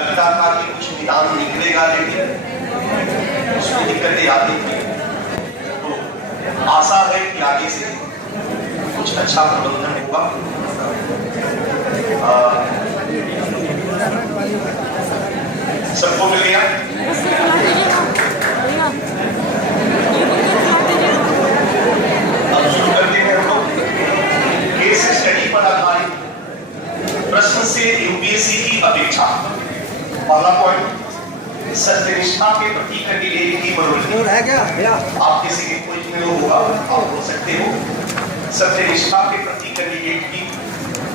लगता था कि कुछ निदान निकलेगा, लेकिन उसमें दिक्कतें आती थी। तो आशा है कि आगे से कुछ अच्छा प्रबंधन होगा। सबको मिल गया? अब शुरू करते हैं हम लोग केस स्टडी पर आधारित प्रश्न से यूपीएससी की अपेक्षा। पहला पॉइंट, सत्यनिष्ठा के प्रति कैंडिडेट की मनोवृत्ति। आप किसी के कोई में होगा, आप बोल सकते हो सत्यनिष्ठा के प्रति कैंडिडेट की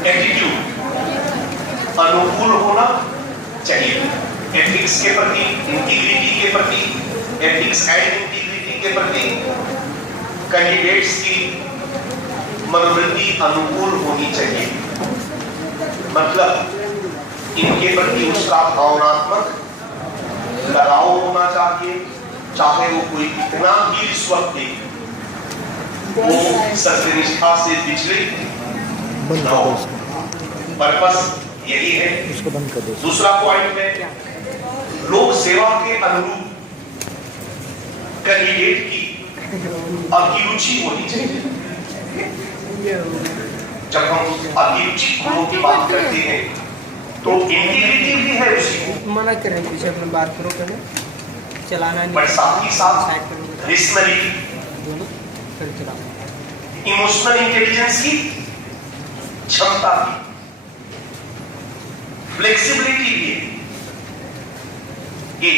एटीट्यूड अनुकूल होना चाहिए। एथिक्स के प्रति, इंटीग्रिटी के प्रति, एथिक्स एंड इंटीग्रिटी के प्रति कैंडिडेट्स की मनोवृत्ति अनुकूल होनी चाहिए। मतलब इनके प्रति उसका भावनात्मक लगाव होना चाहिए, चाहे वो कोई कितना भी रिश्वत दे, वो सत्यनिष्ठा से पिछड़े न हो। पर्पस यही है। इसको बंद कर दो। दूसरा पॉइंट है, लोक सेवा के अनुरूप कैंडिडेट की अभिरुचि होनी चाहिए। जब हम अभिरुचि गुणों की बात करते हैं तो इंटीग्रिटी भी है उसी मना करेंगे पीछे अपने बात करो, पहले चलाना नहीं, पर साथ ही साथ रिस्मैलिटी, इमोशनल इंटेलिजेंस की क्षमता भी, फ्लेक्सिबिलिटी भी है। ये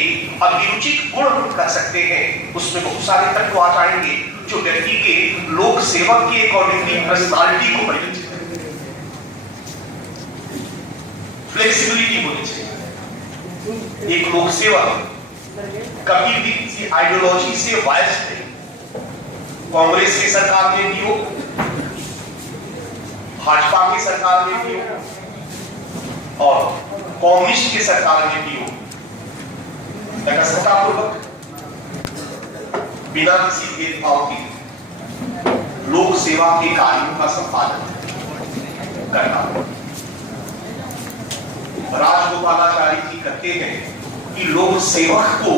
अभिरुचिक गुण हम कर सकते हैं। उसमें बहुत सारे तत्व आ जाएंगे जो व्यक्ति के लोक सेवक के अकॉर्डिंगली पर्सनालिटी को परिवर्तित करेंगे। फ्लेक्सिबिलिटी होनी चाहिए। एक लोक सेवक कभी भी किसी आइडियोलॉजी से वायस नहीं, कांग्रेस की सरकार में भी हो, भाजपा की सरकार में भी हो और कम्युनिस्ट की सरकार में भी हो, सत्तापूर्वक बिना किसी भेदभाव के लोक सेवा के कार्यों का संपादन करना। राजगोपालाचारी जी कहते हैं कि लोक सेवक को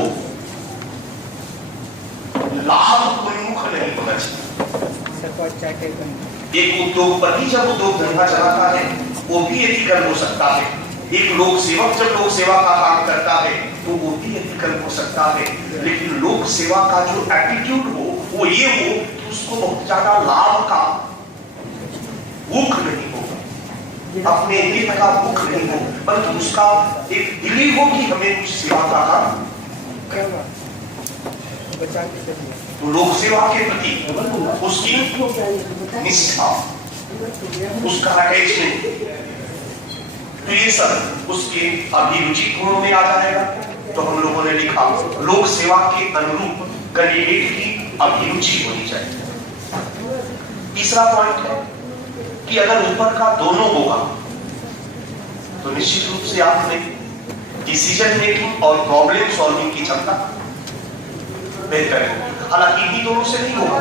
लाभ उन्मुख नहीं होना चाहिए। एक उद्योगपति जब उद्योग धंधा चलाता है वो भी एथिकल हो सकता है। एक लोक सेवक जब लोक सेवा का काम करता है तो वो भी एथिकल हो सकता है, लेकिन लोक सेवा का जो एटीट्यूड हो वो ये हो कि उसको बहुत ज्यादा लाभ का भूख नहीं हो, अपने हित का भूख नहीं हो, बल्कि उसका एक दिल हो कि हमें कुछ सेवा का काम करना। तो लोक सेवा के प्रति उसकी निष्ठा, उसका अटैचमेंट, तो ये सब उसके अभिरुचि गुणों में आ जाएगा। तो हम लोगों ने लिखा लोक सेवा के अनुरूप कैंडिडेट की अभिरुचि होनी चाहिए। तीसरा पॉइंट है कि अगर ऊपर का दोनों होगा तो निश्चित रूप से आपने डिसीजन मेकिंग और प्रॉब्लम सॉल्विंग की क्षमता बेहतर है। हालांकि इन्हीं दोनों से नहीं होगा।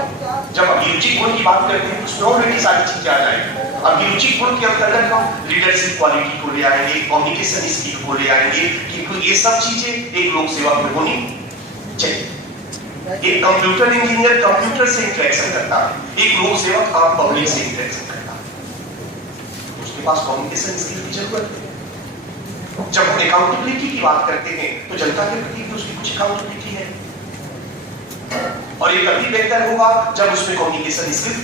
जब अभिरुचि गुण की बात करते हैं उसमें ऑलरेडी सारी चीजें आ जाएंगी। अभिरुचि गुण के अंतर्गत हम लीडरशिप क्वालिटी को ले आएंगे, कम्युनिकेशन स्किल को ले आएंगे, क्योंकि ये सब चीजें एक लोक सेवा में होनी चाहिए। एक कंप्यूटर इंजीनियर कंप्यूटर से इंटरेक्शन करता है, एक लोक सेवक आम पब्लिक से इंटरेक्शन करता है, उसके पास कम्युनिकेशन स्किल की जरूरत है। जब हम अकाउंटेबिलिटी की बात करते हैं तो जनता के प्रति भी उसकी कुछ अकाउंटेबिलिटी है, और ये तभी बेहतर होगा जब उसमें कम्युनिकेशन स्किल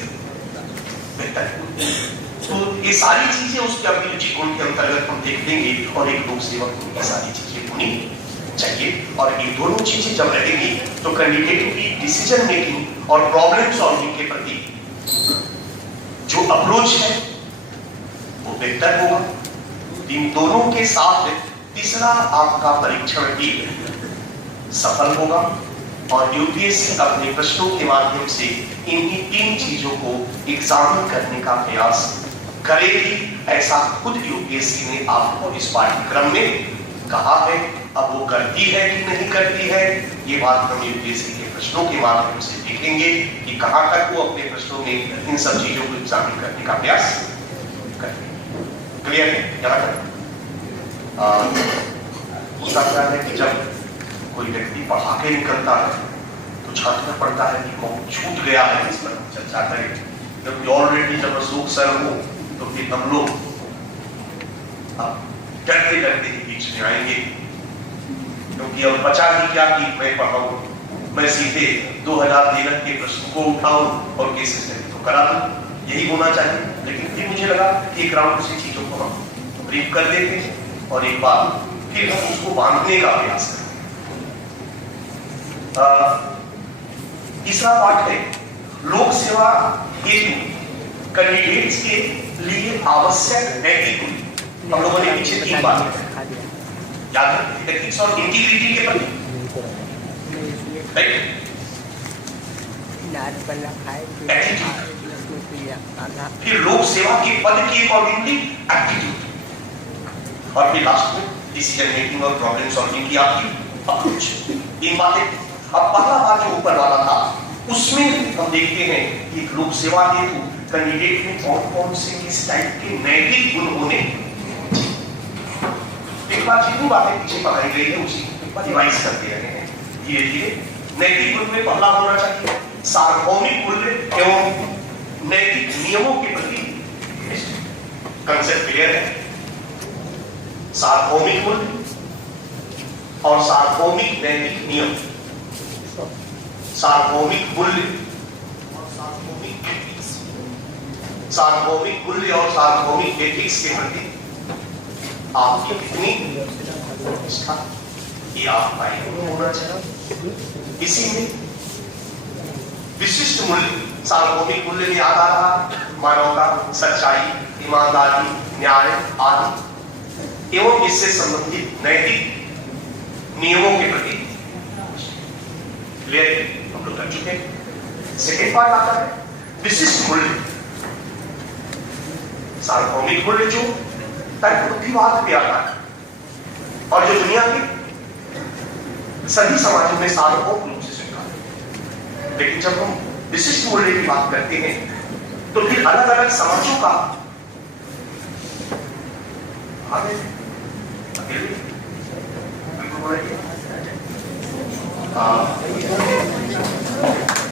बेहतर है। तो ये सारी चीजें उसके अभिरुचि गुण के अंतर्गत हम देख लेंगे और एक लोक सेवक को ये सारी चीजें होनी चाहिए। और ये दोनों चीजें जब रहेंगी तो कैंडिडेट की डिसीजन मेकिंग और प्रॉब्लम सॉल्विंग के प्रति जो अप्रोच है वो बेहतर होगा। इन दोनों के साथ तीसरा आपका परीक्षण भी सफल होगा और यूपीएससी अपने प्रश्नों के माध्यम से इन्हीं तीन चीजों को एग्जामिन करने का प्रयास करेगी। ऐसा खुद यूपीएससी ने आपको इस पाठ्यक्रम में कहा है। अब वो करती है कि नहीं करती है ये बात हम यूपीएससी के प्रश्नों के माध्यम से देखेंगे कि कहां तक वो अपने प्रश्नों में इन सब चीजों को एग्जामिन करने का प्रयास करेंगे। क्लियर है? यहाँ तक होता क्या है कि जब कोई व्यक्ति पढ़ा के निकलता है तो छात्र पढ़ता है कि कौन छूट गया है, इस पर चर्चा करें। जब ऑलरेडी जब अशोक सर हो तो फिर हम लोग डरते डरते ही बीच में आएंगे, क्योंकि अब बचा ही क्या कि मैं पढ़ाऊं, मैं सीधे 2013 के प्रश्न को उठाऊं और केस स्टडी तो करा दूं, यही होना चाहिए। लेकिन फिर मुझे लगा कि एक राउंड से चीजों को हम ब्रीफ कर देते हैं और एक बार फिर हम उसको बांधने का प्रयास करें। तीसरा पार्ट है लोक सेवा हेतु कैंडिडेट्स के लिए आवश्यक नैतिक गुण। हम लोगों ने पीछे 3 बातें याद रखें, एथिक्स और इंटीग्रिटी के प्रति, राइट? फिर लोक सेवा के पद के अकॉर्डिंगली एप्टीट्यूड, और फिर लास्ट में डिसीजन मेकिंग और प्रॉब्लम सॉल्विंग की आपकी अप्रोच। 3 बातें। अब पहला बात जो ऊपर वाला था उसमें हम देखते हैं कि लोक सेवा हेतु कैंडिडेट में कौन कौन से किस टाइप के नैतिक गुण होने। एक बार जितनी बातें पीछे पढ़ाई गई है उसी को रिवाइज करते रहे हैं धीरे धीरे। नैतिक गुण में पहला होना चाहिए सार्वभौमिक मूल्य एवं नैतिक नियमों के प्रति कंसेप्ट क्लियर है। सार्वभौमिक मूल्य और सार्वभौमिक नैतिक नियम, सार्वभौमिक मूल्य और सार्वभौमिक एथिक्स, सार्वभौमिक मूल्य और सार्वभौमिक एथिक्स के प्रति आपकी कितनी निष्ठा, ये आपका होना चाहिए। इसी में विशिष्ट मूल्य, सार्वभौमिक मूल्य में याद आ रहा मानवता, सच्चाई, ईमानदारी, न्याय आदि एवं इससे संबंधित नैतिक नियमों के प्रति क्लियर हम लोग कर चुके हैं। सेकेंड पार्ट आता है विशिष्ट मूल्य। सार्वभौमिक मूल्य जो तर्कवाद पे आता है और जो दुनिया के सभी समाजों में सार्वभौम रूप से स्वीकार है, लेकिन जब हम विशिष्ट मूल्य की बात करते हैं तो फिर अलग अलग समाजों का